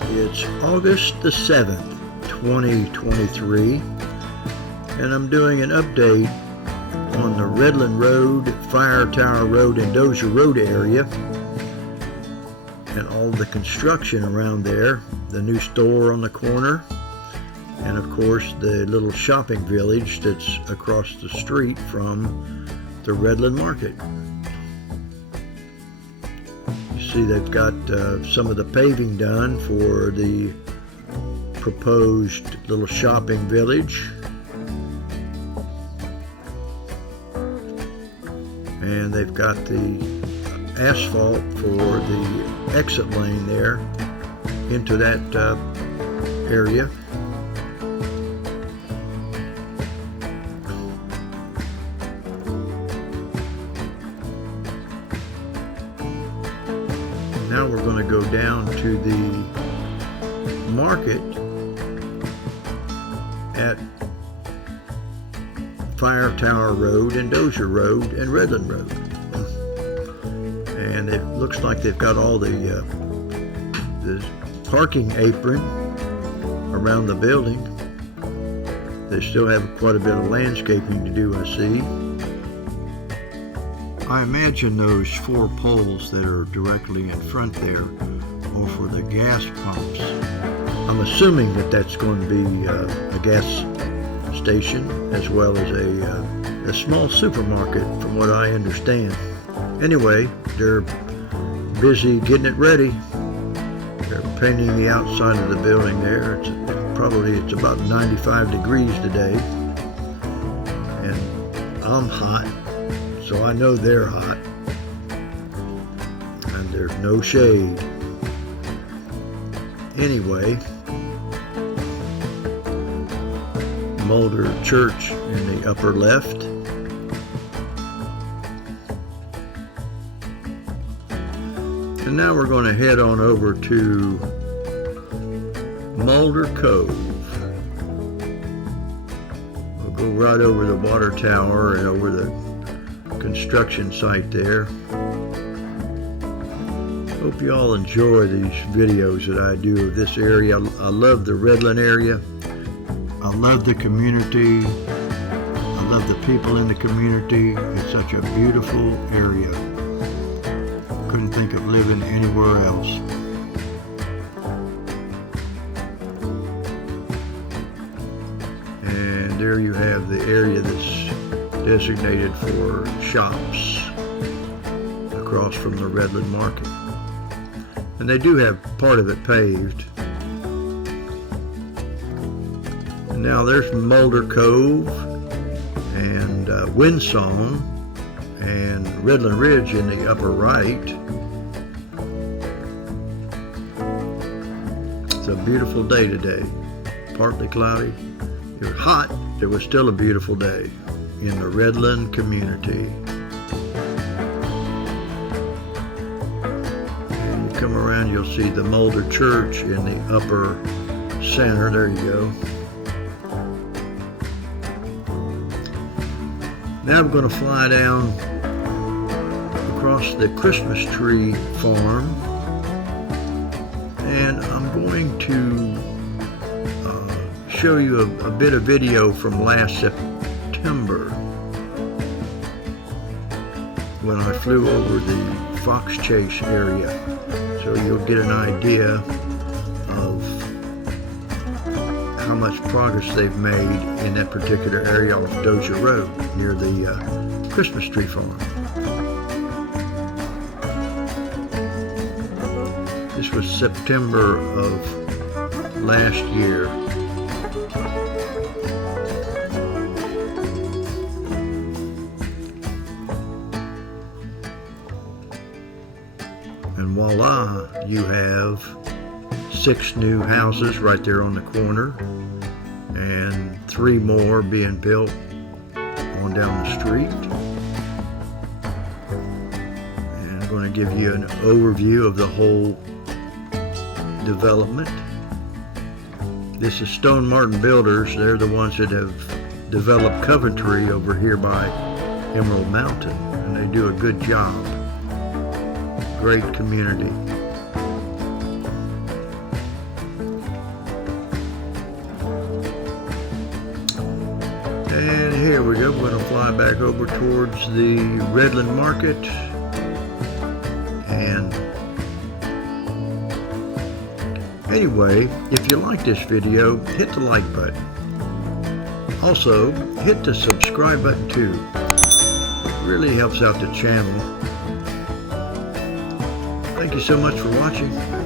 It's August the 7th, 2023, and I'm doing an update on the Redland Road, Firetower Road, and Dozier Road area, and all the construction around there, the new store on the corner, and of course the little shopping village that's across the street from the Redland Market. You see they've got some of the paving done for the proposed little shopping village. And they've got the asphalt for the exit lane there into that area. Now we're going to go down to the market at Firetower Road and Dozier Road and Redland Road. And it looks like they've got all the parking apron around the building. They still have quite a bit of landscaping to do, I see. I imagine those 4 poles that are directly in front there are for the gas pumps. I'm assuming that that's going to be a gas station as well as a small supermarket from what I understand. Anyway, they're busy getting it ready. They're painting the outside of the building there. It's about 95 degrees today, and I'm hot, so I know they're hot, and there's no shade. Anyway, Mulder Church in the upper left. And now we're going to head on over to Mulder Cove. We'll go right over the water tower and over the construction site there. Hope you all enjoy these videos that I do of this area. I love the Redland area. I love the community. I love the people in the community. It's such a beautiful area. Couldn't think of living anywhere else. And there you have the area that's designated for shops across from the Redland Market. And they do have part of it paved. And now there's Mulder Cove and Windsong and Redland Ridge in the upper right. It's a beautiful day today. Partly cloudy. It was hot. It was still a beautiful day in the Redland community. And you come around, you'll see the Mulder Church in the upper center. There you go. Now I'm going to fly down across the Christmas tree farm, and I'm going to show you a bit of video from last September when I flew over the Fox Chase area, so you'll get an idea of how much progress they've made in that particular area off Dozier Road near the Christmas tree farm. This was September of last year. And voila, you have 6 new houses right there on the corner, and 3 more being built on down the street. And I'm going to give you an overview of the whole development. This is Stone Martin Builders. They're the ones that have developed Coventry over here by Emerald Mountain, and they do a good job. Great community. And here we go. We're going to fly back over towards the Redland market. And anyway, if you like this video, hit the like button. Also, hit the subscribe button too. It really helps out the channel. Thank you so much for watching.